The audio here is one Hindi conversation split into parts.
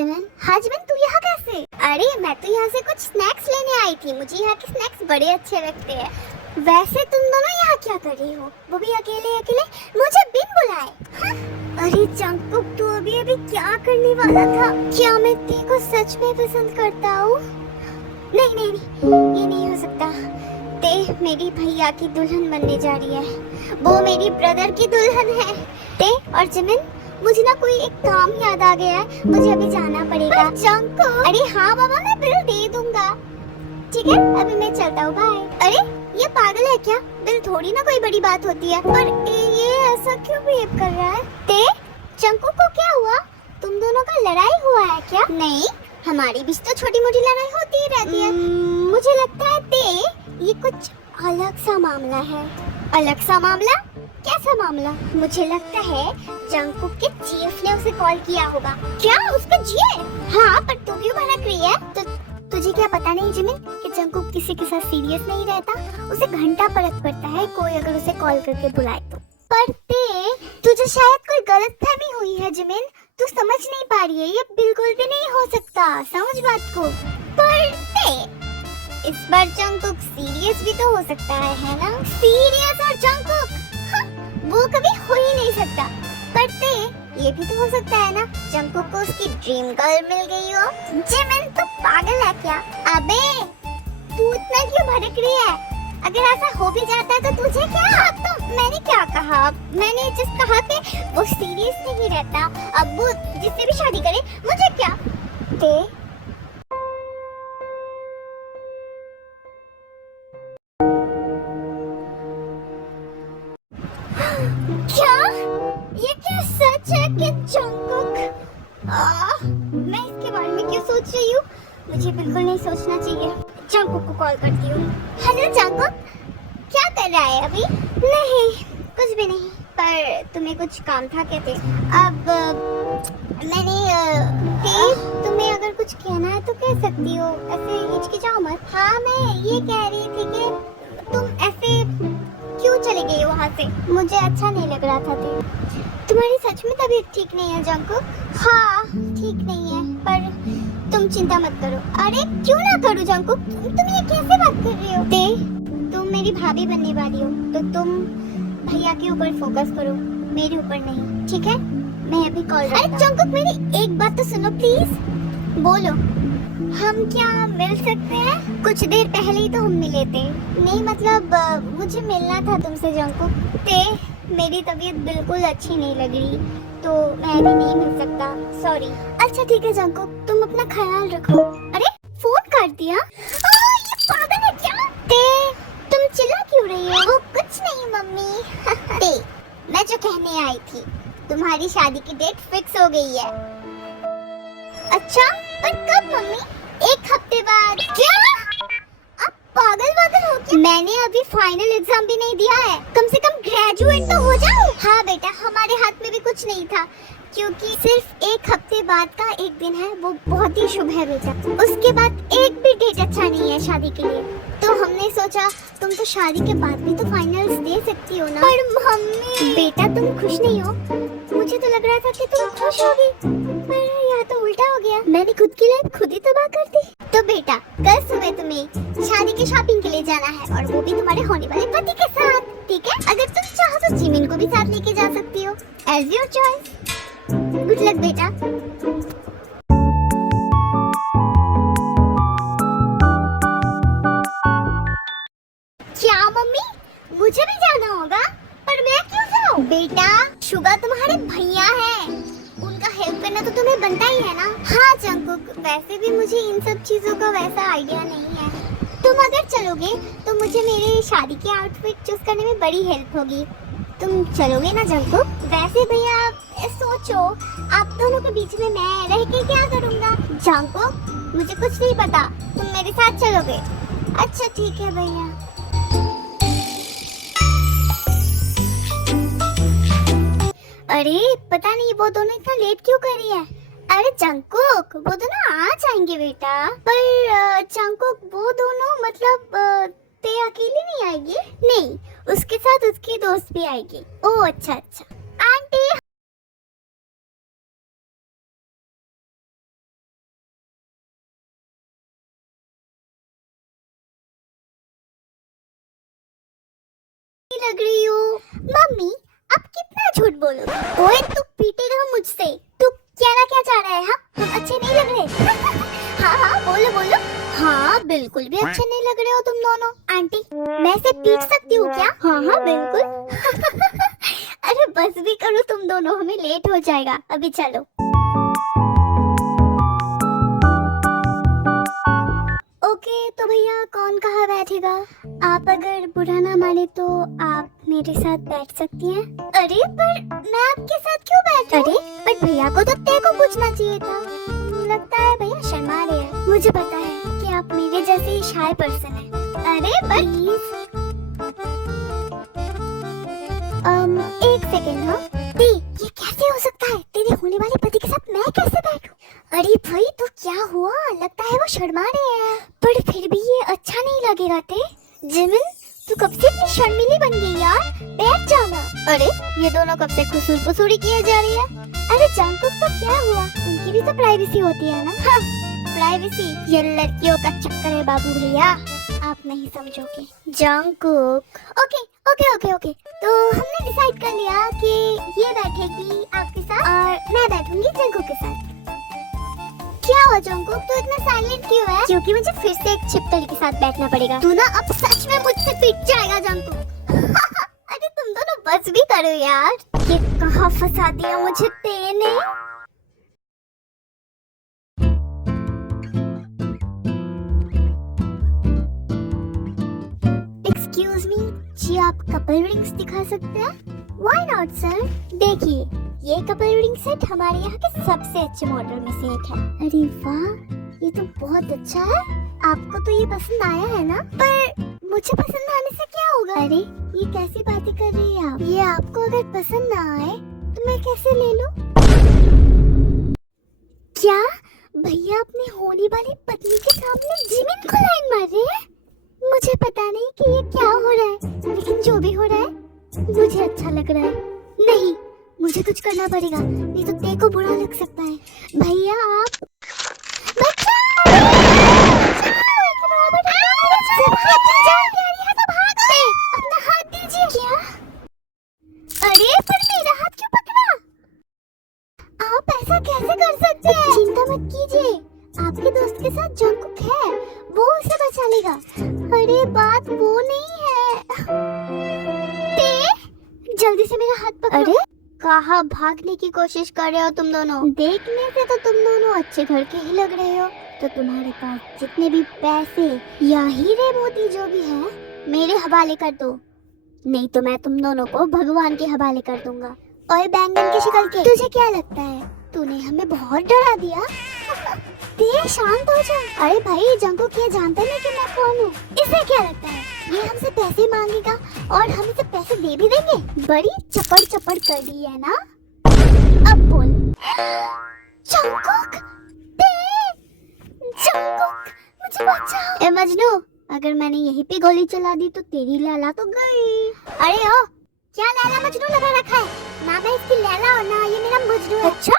जिमिन, हाँ जिमिन तू यहाँ कैसे? अरे मैं तो यहाँ से कुछ स्नैक्स लेने आई थी, मुझे यहाँ के स्नैक्स बड़े अच्छे लगते हैं। वैसे तुम दोनों यहाँ क्या कर रही हो? वो भी अकेले अकेले, मुझे बिन बुलाए। हाँ? अरे जंगकुक तू अभी अभी क्या करने वाला था? क्या मैं तेरे को सच में पसंद करता हूँ? नहीं नहीं नहीं, ये नहीं हो सकता। ते मेरी भैया की दुल्हन बनने जा रही है, वो मेरी ब्रदर की दुल्हन है। ते और जिमिन, मुझे ना कोई एक काम याद आ गया है, मुझे अभी जाना पड़ेगा। जंगकुक, अरे हाँ बाबा मैं बिल दे दूंगा। ठीक है अभी मैं चलता हूँ, बाय। अरे ये पागल है क्या? बिल थोड़ी ना कोई बड़ी बात होती है, पर ये ऐसा क्यों बिहेव कर रहा है? ते जंगकुक को क्या हुआ? तुम दोनों का लड़ाई हुआ है क्या? नहीं, हमारी बीच तो छोटी मोटी लड़ाई होती ही रहती है। मुझे लगता है ते ये कुछ अलग सा मामला है। अलग सा मामला? कैसा मामला? मुझे लगता है जंगकुक के चीफ ने उसे कॉल किया होगा। क्या उसका जीए? हाँ पर तू क्यों भड़क रही है? तो तुझे क्या पता नहीं जिमिन कि जंगकुक किसी के साथ सीरियस नहीं रहता, उसे घंटा परत पड़ता है कोई अगर उसे कॉल करके बुलाए तो। पर ते तुझे शायद कोई गलतफहमी हुई है जिमिन, तू समझ नहीं पा रही है, ये बिल्कुल भी नहीं हो सकता, समझ बात को। पर ते इस बार जंगकुक सीरियस भी तो हो सकता है ना? सीरियस और जंगकुक वो कभी हो ही नहीं सकता। पर ते ये भी तो हो सकता है ना जंगकुक को उसकी ड्रीम गर्ल मिल गई हो। जिमिन तू पागल है क्या? अबे तू इतना क्यों भड़क रही है? अगर ऐसा हो भी जाता है तो तुझे क्या? हाँ, तो मैंने क्या कहा? मैंने जिस कहा कि वो सीरियस नहीं रहता, अब वो जिससे भी शादी करे मुझे क्या? ते क्या? ये क्या सच है कि जंगकुक? मैं इसके बारे में क्यों सोच रही हूँ? मुझे बिल्कुल नहीं सोचना चाहिए। जंगकुक को कॉल करती हूँ। हेलो जंगकुक, क्या कर रहा है अभी? नहीं कुछ भी नहीं, पर तुम्हें कुछ काम था कहते। अब मैंने तुम्हें अगर कुछ कहना है तो कह सकती हो, ऐसे हिचकिचाओ मत। हाँ मैं ये कह रही थी कि तुम ऐसे क्यों चले गए वहाँ से? मुझे अच्छा नहीं लग रहा था। तुम्हारी सच में तबीयत ठीक नहीं है जंगकुक? हाँ ठीक नहीं है, पर तुम चिंता मत करो। अरे क्यों ना करूँ जंगकुक, तुम ये कैसे बात कर रही हो? तुम मेरी भाभी बनने वाली हो तो तुम भैया के ऊपर फोकस करो, मेरे ऊपर नहीं, ठीक है? मैं अभी कॉल रखता हूँ। अरे जंगकुक मेरी एक बात तो सुनो प्लीज। बोलो। हम क्या मिल सकते हैं? कुछ देर पहले ही तो हम मिले थे। नहीं मतलब मुझे मिलना था तुमसे जंगकुक। ते मेरी तबीयत बिल्कुल अच्छी नहीं लग रही तो मैं अभी नहीं मिल सकता, सॉरी। अच्छा ठीक है जंगकुक, तुम अपना ख्याल रखो। अरे फोन कर दिया? ये पागल है क्या? ते तुम चिल्ला क्यों रही हो? वो कुछ नहीं मम्मी। ते मैं जो कहने आई थी, तुम्हारी शादी की डेट फिक्स हो गई है। अच्छा पर कब मम्मी? एक हफ्ते बाद। क्या? आप पागल वागल हो क्या? मैंने अभी फाइनल एग्जाम भी नहीं दिया है, कम से कम ग्रेजुएट तो हो जाओ। हाँ बेटा हमारे हाथ में भी कुछ नहीं था, क्योंकि सिर्फ एक हफ्ते बाद का एक दिन है, वो बहुत ही शुभ है बेटा। उसके बाद एक भी डेट अच्छा नहीं है शादी के लिए, तो हमने सोचा तुम तो शादी के बाद भी तो फाइनल्स दे सकती हो ना। पर मम्मी बेटा तुम खुश नहीं हो? मुझे तो लग रहा था कि तुम खुश होगी, पर यहाँ तो उल्टा हो गया। मैंने खुद की लाइफ खुद ही तबाह कर दी। तो बेटा कल सुबह तुम्हें शादी की शॉपिंग के लिए जाना है, और वो भी तुम्हारे होने वाले पति के साथ, ठीक है? अगर तुम चाहो तो जिमिन को भी साथ लेके जा सकती हो, as your choice. Good luck बेटा। क्या मम्मी मुझे भी जाना होगा? पर मैं क्यों जाऊँ? बेटा शुगा तुम्हारे भैया हैं, उनका हेल्प करना तो तुम्हें बनता ही है ना। हाँ जंगकुक वैसे भी मुझे इन सब चीजों का वैसा आइडिया नहीं है, तुम अगर चलोगे तो मुझे मेरे शादी के आउटफिट चूज करने में बड़ी हेल्प होगी। तुम चलोगे ना जंगकुक? वैसे भैया सोचो आप दोनों के बीच में मैं रह के क्या करूँगा? जंगकुक मुझे कुछ नहीं पता, तुम मेरे साथ चलोगे? अच्छा ठीक है भैया। अरे पता नहीं वो दोनों इतना लेट क्यों कर रही है? अरे जंगकुक वो दोनों आ जाएंगे बेटा। पर जंगकुक वो दोनों मतलब ते अकेली नहीं आएगी? नहीं उसके साथ उसकी दोस्त भी आएगी। ओह अच्छा अच्छा। आंटी मम्मी अब कितना झूठ बोलोगे? ओए तू पीटेगा मुझसे। तू कहना क्या चाह रहा है? हम अच्छे नहीं लग रहे? हाँ हाँ बोलो बोलो। हाँ बिल्कुल भी अच्छे नहीं लग रहे हो तुम दोनों। आंटी मैं इसे पीट सकती हूँ क्या? हाँ हाँ बिल्कुल। अरे बस भी करो तुम दोनों, हमें लेट हो जाएगा। अभी चलो। ओके तो भैया कौन कहाँ बैठेगा? आप अगर बुरा ना माने तो आप मेरे साथ बैठ सकती हैं। अरे पर मैं आपके साथ क्यों बैठूं? अरे पर भैया को तो तेरे को पूछना चाहिए था। लगता है भैया शर्मा रहे हैं। मुझे पता है कि आप मेरे जैसे ही शाय पर्सन हैं। अरे प्लीज एक सेकेंड। हाँ ये कैसे हो सकता है? तेरे होने वाले पति के साथ मैं कैसे बैठूं? अरे भाई तो क्या हुआ? लगता है वो शर्मा रहे हैं, पर फिर भी ये अच्छा नहीं लगेगा ते। जिमिन तू कब से इतनी शर्मीली बन गई यार? बैठ जाना। अरे ये दोनों कब से खुसूर फुसूरी किए जा रही है? अरे जंकुक तो क्या हुआ? उनकी भी तो प्राइवेसी होती है ना। हाँ प्राइवेसी ये लड़कियों का चक्कर है बाबू भैया, आप नहीं समझोगे। Jungkook okay okay okay okay तो हमने डिसाइड कर लिया कि ये बैठेगी आपके साथ और मैं बैठूंगी जंकुक के साथ। क्या हुआ जंकुक तू इतना साइलेंट क्यों है? क्योंकि मुझे फिर से एक छिपकली के साथ बैठना पड़ेगा। तू ना अब सच में मुझसे पिट जाएगा जंकुक। अरे तुम दोनों बस भी करो यार। ये कहाँ फंसा दिया मुझे तेने। एक्सक्यूज मी जी आप कपल रिंग्स दिखा सकते हैं? Why not sir. देखिए ये कपल रिंग सेट हमारे यहाँ के सबसे अच्छे मॉडल में से एक है। अरे वाह ये तो बहुत अच्छा है। आपको तो ये पसंद आया है ना? पर मुझे पसंद आने से क्या होगा? अरे ये कैसी बातें कर रही है आप? ये आपको अगर पसंद ना आए तो मैं कैसे ले लूं? क्या भैया अपनी होने वाली पत्नी के सामने जिमिन को लाइन मार रहे हैं? मुझे पता नहीं कि ये क्या हो रहा है, लेकिन जो भी हो रहा है मुझे अच्छा लग रहा है। नहीं मुझे कुछ करना पड़ेगा, नहीं तो तेरे को बुरा लग सकता है। भैया आप अपना हाथ दीजिए। क्या? अरे पर मेरा हाथ क्यों पकड़ा? आप ऐसा कैसे कर सकते हैं? चिंता मत कीजिए, आपके दोस्त के साथ जंकुक है, वो उसे बचा लेगा। अरे बात वो नहीं है। जल्दी से मेरा हाथ पकड़ो। अरे कहाँ भागने की कोशिश कर रहे हो तुम दोनों? देखने से तो तुम दोनों अच्छे घर के ही लग रहे हो, तो तुम्हारे पास जितने भी पैसे या हीरे मोती जो भी है मेरे हवाले कर दो, नहीं तो मैं तुम दोनों को भगवान के हवाले कर दूंगा। और बैंगन की शक्ल के तुझे क्या लगता है तूने हमें बहुत डरा दिया? तेरे शांत हो जा। अरे भाई जंकुक ये जानता नहीं कि मैं कौन हूँ। इसे क्या लगता है ये हमसे पैसे मांगेगा और हम इसे पैसे दे भी देंगे? बड़ी चपड़ चपड़ कर दी है ना। अब बोल जंकुक मुझे बचाओ। ए मजनू अगर मैंने यहीं पे गोली चला दी तो तेरी लैला तो गई। अरे ओ क्या लैला मजनू लगा रखा है? ना मैं इसकी लैला और ना ये मेरा मजनू है। अच्छा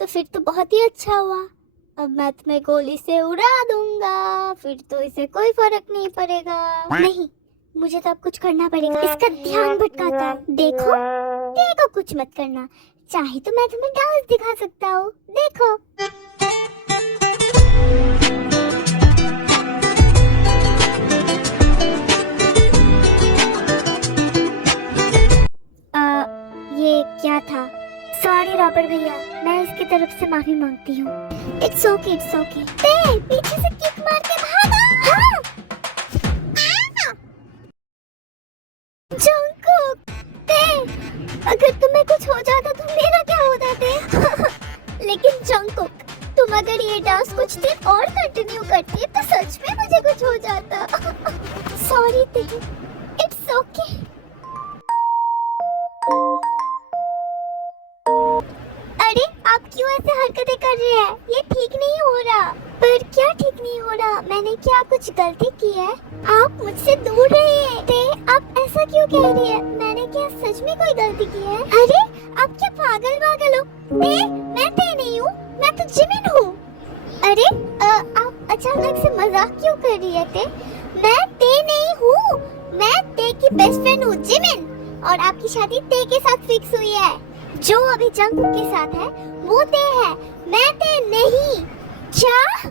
तो फिर तो बहुत ही अच्छा हुआ। अब मैं तुम्हें गोली से उड़ा दूंगा, फिर तो इसे कोई फर्क नहीं पड़ेगा। नहीं मुझे तो अब कुछ करना पड़ेगा, इसका ध्यान भटकाता है। देखो देखो कुछ मत करना, चाहे तो मैं तुम्हें डांस दिखा सकता हूँ। देखो ये क्या था? सॉरी रॉबर्ट भैया, मैं इसकी तरफ से माफी मांगती हूँ। It's okay it's okay. पीछे से किक मार के भागा। हाँ। जंकुक अगर तुम्हें कुछ हो जाता तो मेरा क्या होता ते? लेकिन जंकुक तुम अगर ये डांस कुछ दिन और कंटिन्यू करती तो सच में मुझे कुछ हो जाता। सॉरी ते, इट्स ओके। अरे आप क्यों ऐसे हरकतें कर रहे हैं? ये ठीक नहीं हो रहा। पर क्या ठीक नहीं हो रहा? मैंने क्या कुछ गलती की है? आप मुझसे दूर रहिए। आप ऐसा क्यों कह रही है? मैंने क्या सच में कोई गलती की है? अरे आप क्या पागल हो? मैं ते नहीं हूँ, मैं तो जिमिन हूँ। अरे आप अचानक से मजाक क्यों कर रही है? मैं ते नहीं हूँ, मैं ते की बेस्ट फ्रेंड हूँ जिमिन, और आपकी शादी ते के साथ फिक्स हुई है। जो अभी जंगकुक के साथ है वो ते है, मैं ते नहीं। क्या?